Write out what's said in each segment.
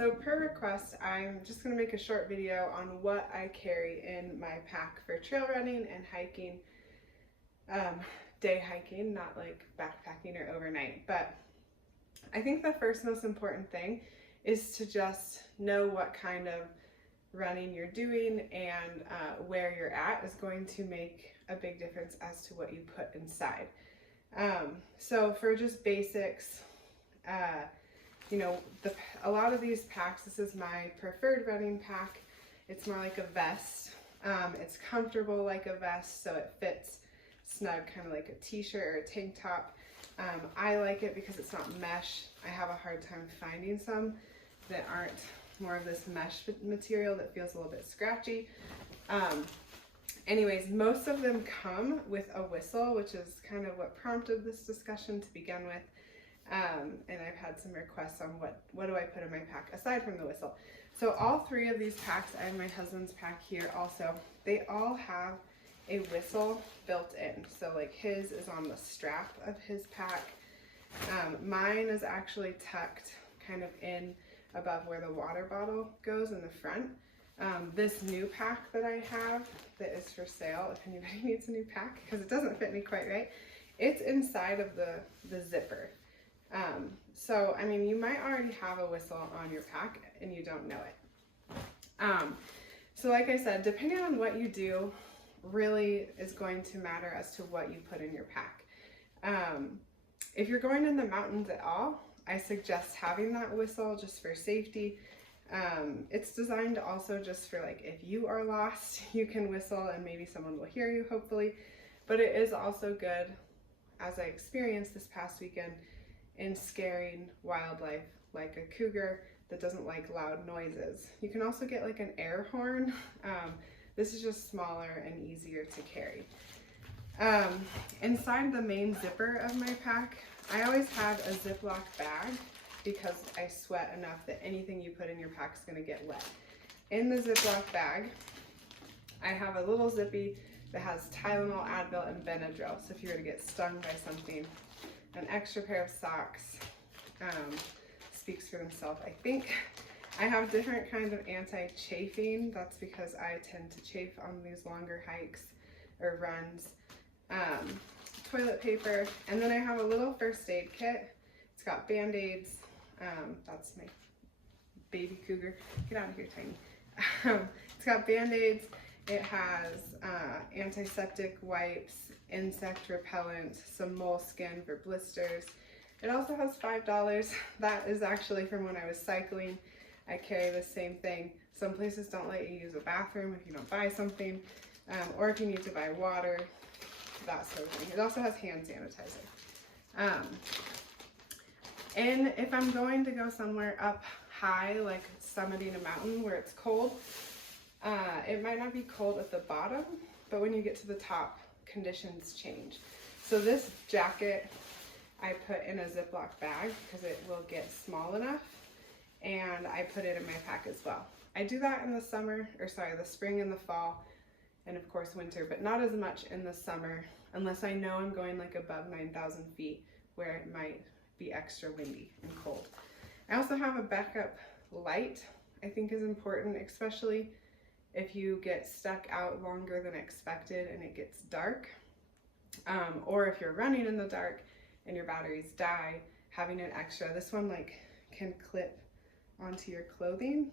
So per request, I'm just going to make a short video on what I carry in my pack for trail running and hiking, day hiking, not like backpacking or overnight. But I think the first most important thing is to just know what kind of running you're doing and where you're at is going to make a big difference as to what you put inside. So for just basics, a lot of these packs, this is my preferred running pack. It's more like a vest. It's comfortable like a vest, so it fits snug, kind of like a t-shirt or a tank top. I like it because it's not mesh. I have a hard time finding some that aren't more of this mesh material that feels a little bit scratchy. Anyways, most of them come with a whistle, which is kind of what prompted this discussion to begin with. And I've had some requests on what do I put in my pack aside from the whistle. So all three of these packs, I have my husband's pack here also, they all have a whistle built in. So like his is on the strap of his pack. Mine is actually tucked kind of in above where the water bottle goes in the front. This new pack that I have that is for sale, if anybody needs a new pack, because it doesn't fit me quite right, it's inside of the zipper. So, I mean, you might already have a whistle on your pack and you don't know it. So like I said, depending on what you do really is going to matter as to what you put in your pack. If you're going in the mountains at all, I suggest having that whistle just for safety. It's designed also just for like if you are lost, you can whistle and maybe someone will hear you, hopefully. But it is also good, as I experienced this past weekend, in scaring wildlife like a cougar that doesn't like loud noises. You can also get like an air horn. This is just smaller and easier to carry. Inside the main zipper of my pack, I always have a Ziploc bag because I sweat enough that anything you put in your pack is going to get wet. In the Ziploc bag, I have a little zippy that has Tylenol, Advil, and Benadryl. So if you were to get stung by something, an extra pair of socks speaks for themselves, I think. I have different kinds of anti-chafing. That's because I tend to chafe on these longer hikes or runs. Toilet paper, and then I have a little first aid kit. It's got Band-Aids. That's my baby cougar. Get out of here, Tiny. It's got Band-Aids. It has antiseptic wipes, insect repellent, some moleskin for blisters. It also has $5. That is actually from when I was cycling. I carry the same thing. Some places don't let you use a bathroom if you don't buy something, or if you need to buy water, that sort of thing. It also has hand sanitizer. And if I'm going to go somewhere up high, like summiting a mountain where it's cold, it might not be cold at the bottom, but when you get to the top, conditions change. So this jacket I put in a Ziploc bag because it will get small enough, and I put it in my pack as well. I do that in the the spring and the fall, and of course winter, but not as much in the summer unless I know I'm going like above 9,000 feet where it might be extra windy and cold. I also have a backup light. I think is important, especially if you get stuck out longer than expected and it gets dark, or if you're running in the dark and your batteries die, having an extra, this one like can clip onto your clothing.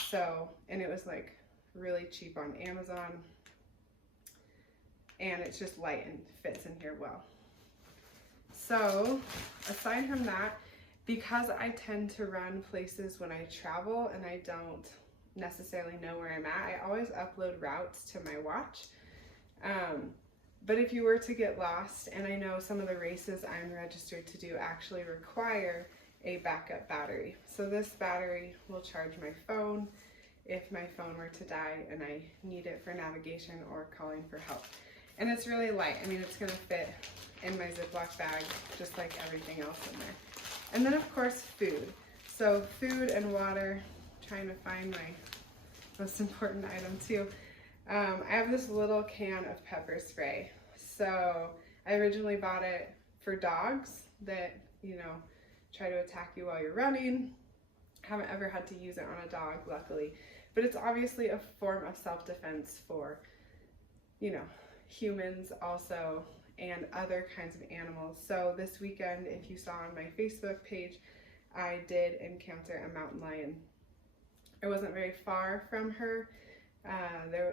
And it was like really cheap on Amazon, and it's just light and fits in here well. So aside from that, because I tend to run places when I travel and I don't necessarily know where I'm at, I always upload routes to my watch. But if you were to get lost, and I know some of the races I'm registered to do actually require a backup battery. So this battery will charge my phone if my phone were to die and I need it for navigation or calling for help. And it's really light. I mean, it's gonna fit in my Ziploc bag just like everything else in there. And then of course, food. So food and water, trying to find my most important item too. I have this little can of pepper spray. So I originally bought it for dogs that, you know, try to attack you while you're running. Haven't ever had to use it on a dog, luckily. But it's obviously a form of self-defense for, humans also, and other kinds of animals. So this weekend, if you saw on my Facebook page, I did encounter a mountain lion. I wasn't very far from her.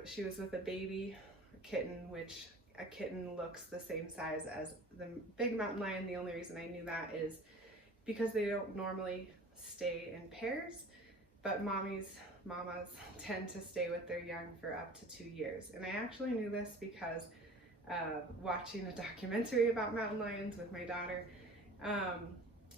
She was with a baby kitten, which a kitten looks the same size as the big mountain lion. The only reason I knew that is because they don't normally stay in pairs, but mamas tend to stay with their young for up to 2 years. And I actually knew this because watching a documentary about mountain lions with my daughter,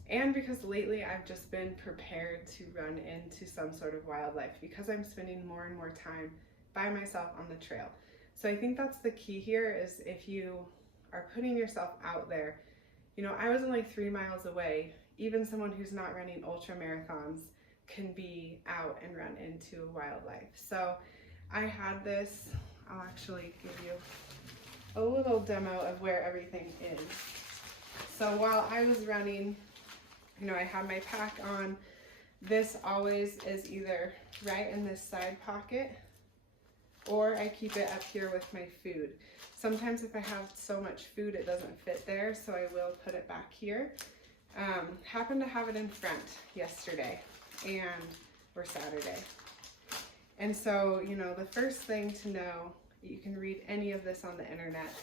and because lately I've just been prepared to run into some sort of wildlife because I'm spending more and more time by myself on the trail. So I think that's the key here, is if you are putting yourself out there. I was only 3 miles away. Even someone who's not running ultra marathons can be out and run into wildlife. So I had this, I'll actually give you a little demo of where everything is. So while I was running, I had my pack on. This always is either right in this side pocket, or I keep it up here with my food. Sometimes if I have so much food it doesn't fit there, so I will put it back here. Happened to have it in front yesterday or Saturday. And so, the first thing to know, you can read any of this on the internet,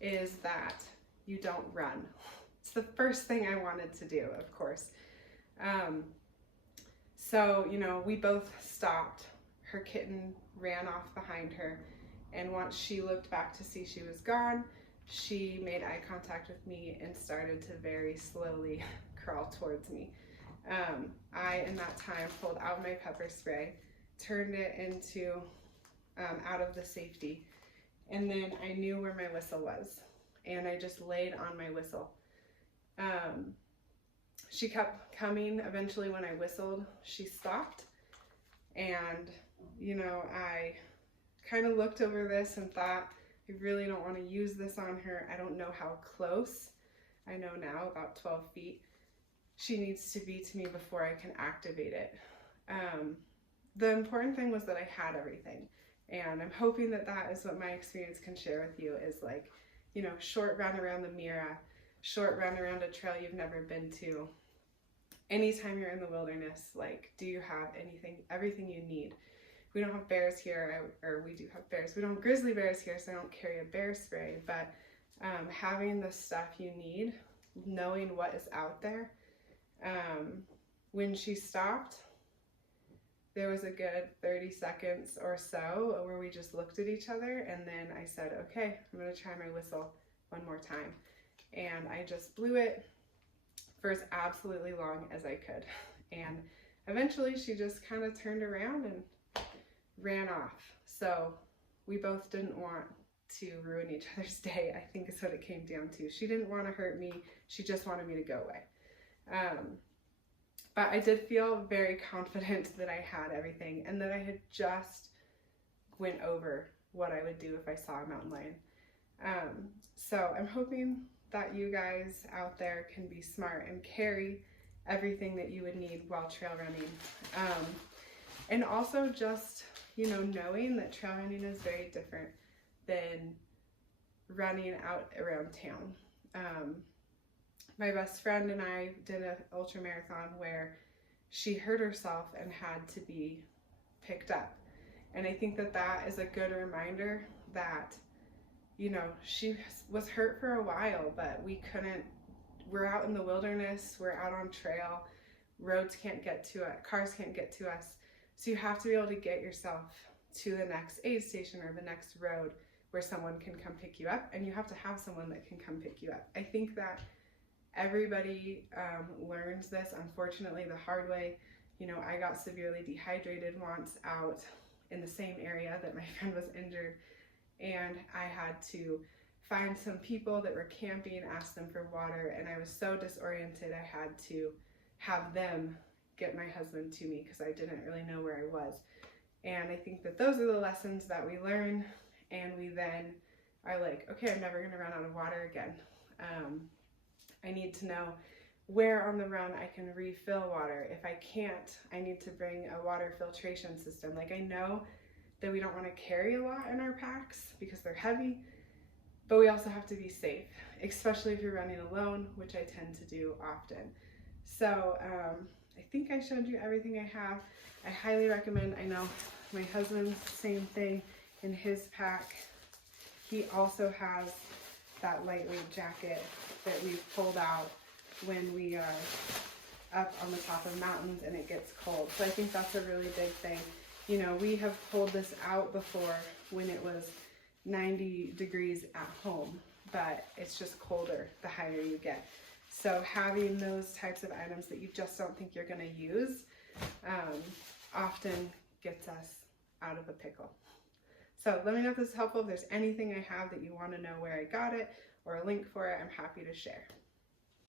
is that you don't run. It's the first thing I wanted to do, of course. So, we both stopped. Her kitten ran off behind her, and once she looked back to see she was gone, she made eye contact with me and started to very slowly crawl towards me. I, in that time, pulled out my pepper spray, turned it into, out of the safety, and then I knew where my whistle was, and I just laid on my whistle. She kept coming. Eventually, when I whistled, she stopped, and, I kind of looked over this and thought, I really don't want to use this on her. I don't know how close. I know now, about 12 feet. She needs to be to me before I can activate it. The important thing was that I had everything. And I'm hoping that that is what my experience can share with you, is like, short run around the Mira, short run around a trail you've never been to. Anytime you're in the wilderness, like, do you have everything you need? We don't have bears here, or we do have bears. We don't have grizzly bears here, so I don't carry a bear spray, but having the stuff you need, knowing what is out there. When she stopped, there was a good 30 seconds or so where we just looked at each other, and then I said, okay, I'm gonna try my whistle one more time. And I just blew it for as absolutely long as I could. And eventually she just kind of turned around and ran off. So we both didn't want to ruin each other's day, I think is what it came down to. She didn't want to hurt me. She just wanted me to go away. But I did feel very confident that I had everything, and that I had just went over what I would do if I saw a mountain lion. So I'm hoping that you guys out there can be smart and carry everything that you would need while trail running. And also just, knowing that trail running is very different than running out around town. My best friend and I did an ultra marathon where she hurt herself and had to be picked up. And I think that that is a good reminder that, she was hurt for a while, but we're out in the wilderness, we're out on trail, roads can't get to it, cars can't get to us. So you have to be able to get yourself to the next aid station or the next road where someone can come pick you up, and you have to have someone that can come pick you up. I think that everybody learns this, unfortunately, the hard way. I got severely dehydrated once out in the same area that my friend was injured, and I had to find some people that were camping, ask them for water, and I was so disoriented I had to have them get my husband to me because I didn't really know where I was. And I think that those are the lessons that we learn, and we then are like, okay, I'm never going to run out of water again. I need to know where on the run I can refill water. If I can't, I need to bring a water filtration system. Like, I know that we don't want to carry a lot in our packs because they're heavy, but we also have to be safe, especially if you're running alone, which I tend to do often. So I think I showed you everything I have. I highly recommend, I know my husband's same thing in his pack. He also has that lightweight jacket that we've pulled out when we are up on the top of mountains and it gets cold. So I think that's a really big thing. You know, we have pulled this out before when it was 90 degrees at home, but it's just colder the higher you get. So having those types of items that you just don't think you're going to use often gets us out of a pickle. So let me know if this is helpful. If there's anything I have that you want to know where I got it or a link for it, I'm happy to share.